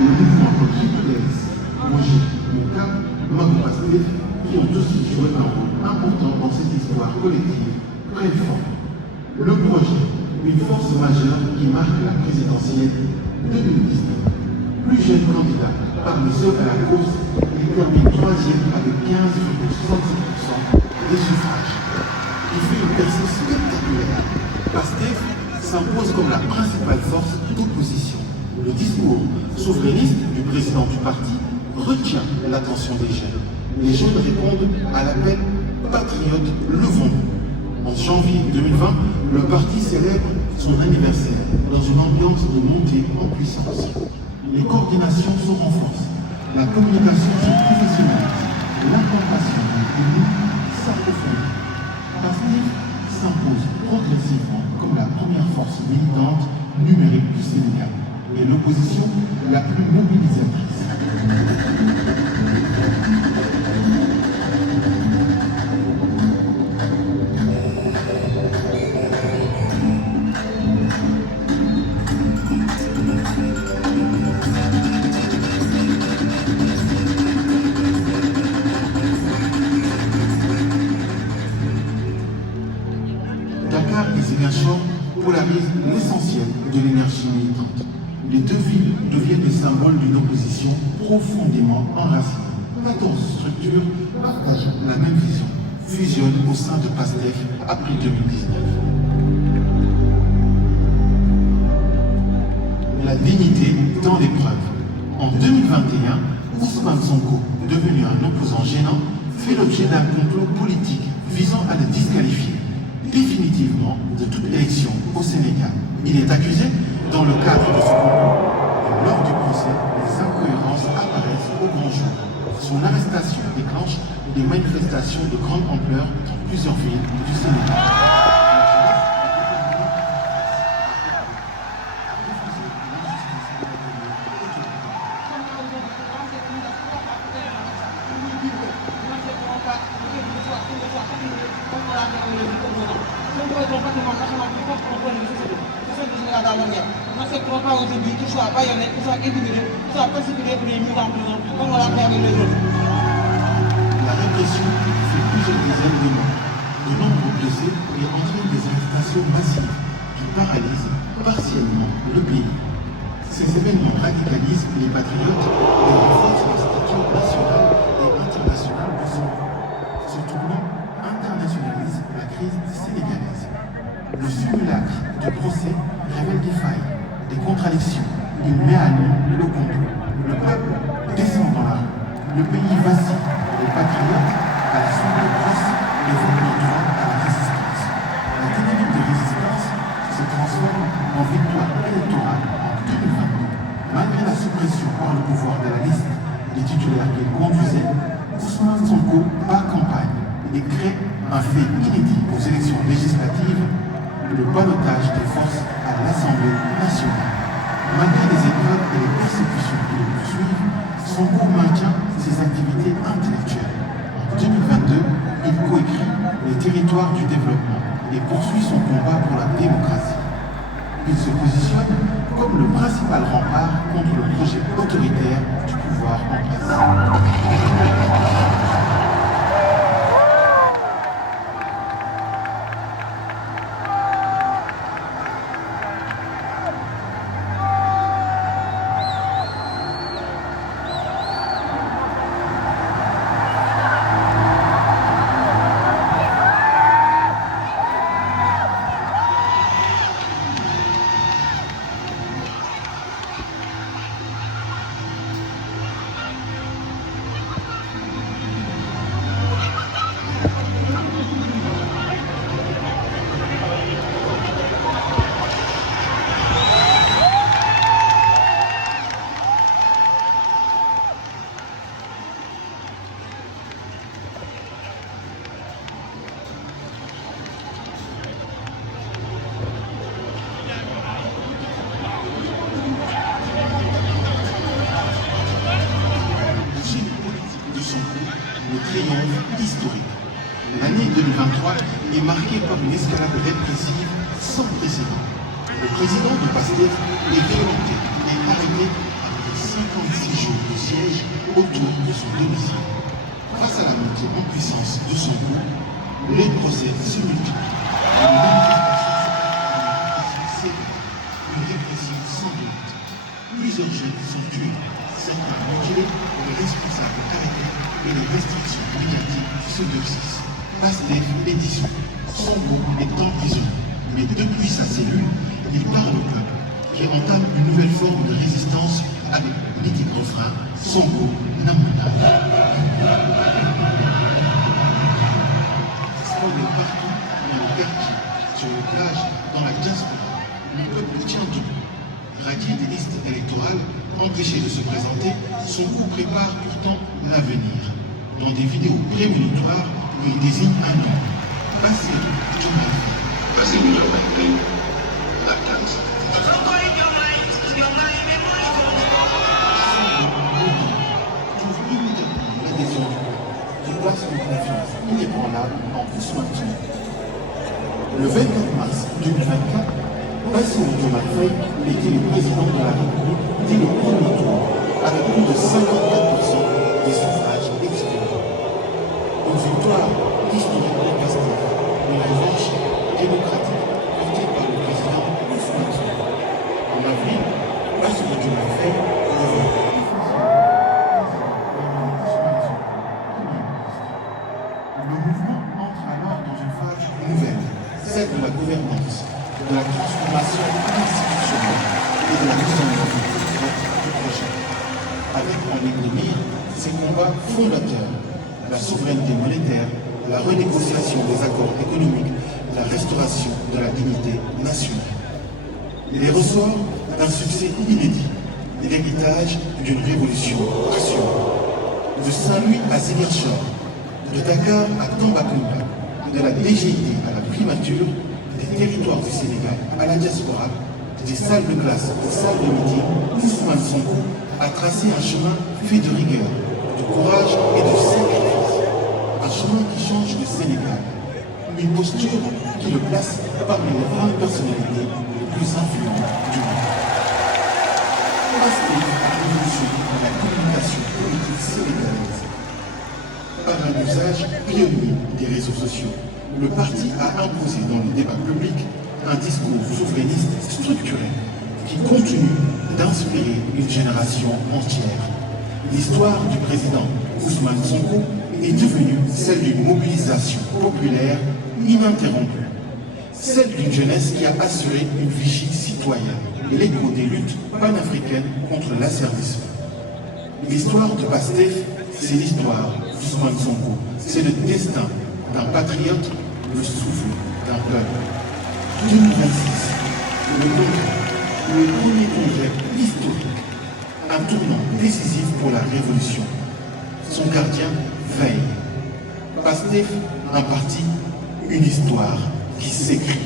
le mouvement comme PDS, Moji, le CAP, Mago Pastef, qui ont tous joué un rôle important dans cette histoire collective très forte. Le projet, une force majeure qui marque la présidentielle 2019. Plus jeune candidat parmi ceux à la course, il termine troisième avec 15,66% des suffrages. Il fait une percée spectaculaire. Pastef s'impose comme la principale force d'opposition. Le discours souverainiste du président du parti retient l'attention des jeunes. Les jeunes répondent à l'appel patriote Levons-nous. En janvier 2020, le parti célèbre son anniversaire dans une ambiance de montée en puissance. Les coordinations se renforcent, la communication se professionnalise, l'implantation du public s'approfondit. Pastef s'impose progressivement comme la première force militante numérique du Sénégal et l'opposition la plus mobilisatrice. Dakar et Ziguinchor polarisent l'essentiel de l'énergie militante. Les deux villes deviennent des symboles d'une opposition profondément enracinée. 14 structures partagent la même vision, fusionnent au sein de Pastef après 2019. La dignité dans l'épreuve. En 2021, Ousmane Sonko, devenu un opposant gênant, fait l'objet d'un complot politique visant à le disqualifier définitivement de toute élection au Sénégal. Il est accusé dans le cadre de ce complot. Et lors du procès, les incohérences apparaissent au grand jour. Son arrestation déclenche des manifestations de grande ampleur dans plusieurs villes du Sénégal. On n'acceptera pas aujourd'hui qu'il soit baïonné, qu'il soit intimidé, qu'il soit persécuté pour les mises en prison, comme on l'a fait avec les autres. La répression fait plusieurs dizaines de morts, de nombreux blessés et entraîne des arrestations massives qui paralysent partiellement le pays. Ces événements radicalisent les patriotes et renforcent le statut national et international de Sonko. Ce tournant internationalise la crise sénégalaise. Le simulacre de procès révèle des failles, des contradictions. Il met à nu le complot. Le peuple descend dans la rue. Le pays vacille. Les patriotes, à la suite de procès, évoquent le droit à la résistance. La dynamique de résistance se transforme en victoire électorale en 2022. Malgré la suppression par le pouvoir de la liste des titulaires qu'il conduisait, Ousmane Sonko bat campagne et crée un fait inédit aux élections législatives, le ballottage des forces à l'Assemblée nationale. Malgré les épreuves et les persécutions qui le poursuivent, Sonko maintient ses activités intellectuelles. En 2022, il coécrit les territoires du développement et poursuit son combat pour la démocratie. Il se positionne comme le principal rempart contre le projet autoritaire du pouvoir en place. le triomphe historique. L'année 2023 est marquée par une escalade répressive sans précédent. Le président de Pastef est violenté et arrêté après montée en puissance de son coup, les procès se multiplient. Une manifestation une répression sans doute. Plusieurs jeunes sont tués, certains mutilés, les responsables arrêtés et les restrictions médiatiques se durcissent. Pastef est dissous. Sonko est en prison. Mais depuis sa cellule, il parle au peuple, qui entame une nouvelle forme de résistance avec le mythique refrain Sonko Namuna. Scandé partout, dans le quartier, sur les plages, dans la diaspora, le peuple tient debout. Radié des listes électorales, empêché de se présenter, Sonko prépare pourtant l'avenir. Dans des vidéos prémonitoires, il désigne un nom. Bassirou Diomaye Faye. Bassirou Diomaye Faye, la carte. Trouve immédiatement l'adhésion du peuple, qui place une confiance inébranlable en Ousmane Sonko. Le 24 mars 2024, Bassirou Diomaye Faye était le président de la République dès le premier tour, avec plus de 54% des suffrages exprimés. Une victoire historique de Pastef, une revanche démocratique portée par le président Ousmane Sonko. En avril, Bassirou Diomaye Faye Le mouvement entre alors dans une phase nouvelle, celle de la gouvernance, de la transformation institutionnelle et de la mise en œuvre du projet. Avec en ligne de mire ces combats fondateurs, la souveraineté monétaire, la renégociation des accords économiques, la restauration de la dignité nationale. Les ressorts d'un succès inédit, l'héritage d'une révolution passionnante. De Saint-Louis à Ziguinchor, de Dakar à Tambacounda, de la DGID à la primature, des territoires du Sénégal à la diaspora, des salles de classe aux salles de meeting, Ousmane Sonko a tracé un chemin fait de rigueur, de courage et de sacrifice. Un chemin qui change le Sénégal. Une posture qui le place parmi les 20 personnalités les plus influentes du monde. Pastef a révolutionné la communication politique sénégalaise. Par un usage pionnier des réseaux sociaux, le parti a imposé dans le débat public un discours souverainiste structurel qui continue d'inspirer une génération entière. L'histoire du président Ousmane Sonko est devenue celle d'une mobilisation populaire ininterrompue, celle d'une jeunesse qui a assuré une vigie citoyenne, l'écho des luttes panafricaines contre l'asservissement. L'histoire de Pastef, c'est l'histoire d'Ousmane Sonko, c'est le destin d'un patriote, le souffle d'un peuple. 2026, le premier congrès historique, un tournant décisif pour la révolution. Son gardien veille. Pastef, un parti, une histoire qui s'écrit.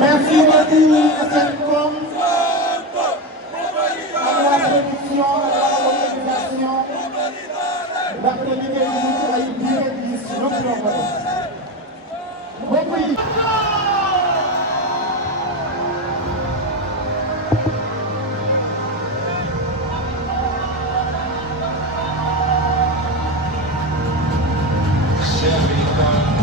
Merci beaucoup, Asselincom, à la production, à l'organisation, l'activité du à une durée de Repris. Chers militants,